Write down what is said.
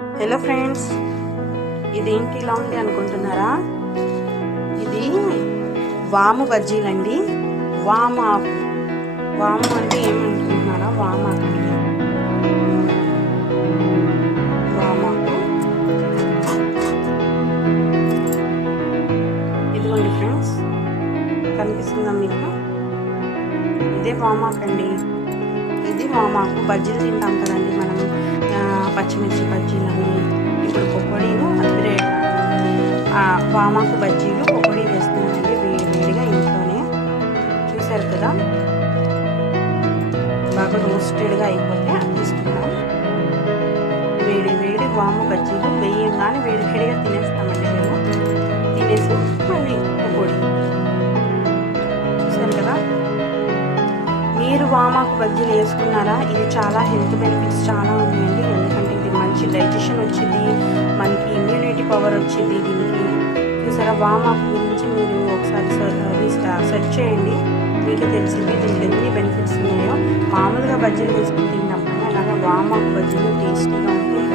Hello friends, ఇదేంటి ఇలా ఉంది అనుకుంటున్నారా? ఇది వాము బజ్జీలండి. వామాకు. వాము అంటే ఏమనుకుంటున్నారా? వామాకు అండి. వామాకు ఇదిగోండి ఫ్రెండ్స్, కనిపిస్తుందా మీకు? ఇదే వామాకు అండి. ఇది వామాకు. బజ్జీలు తింటాం కదండి మనం, పచ్చిమిర్చి బజ్జీలని. ఇప్పుడు పకోడీలు అదిరే వామాకు బజ్జీలు పకోడీ వేస్తున్నానండి వేడిగా ఇంట్లోనే. చూసారు కదా, బాగా రోస్టెడ్గా అయిపోతే తీసుకున్నాం. వేడి వాము బజ్జీలు వేయంగానే వేడిగా తినేస్తామండి మేము. తినేసి మళ్ళీ పకోడీ. చూసారు కదా, మీరు వామాకు బజ్జీలు వేసుకున్నారా? ఇది చాలా హెల్త్ బెనిఫిట్స్ చాలా ఉన్నాయండి. ఎందుకంటే ఇది మంచి డైజెషన్ వచ్చింది, మనకి ఇమ్యూనిటీ పవర్ వచ్చింది దీనికి. చూసారా, వామాకు గురించి మీరు ఒకసారి సెర్చ్ చేయండి, మీకు తెలిసింది దీనికి ఎన్ని బెనిఫిట్స్ ఉన్నాయో. మామూలుగా బజ్జీలు వేసుకుని తిన్నప్పుడు అలాగా వామాకు బజ్జీలు టేస్టీగా ఉంటాయి.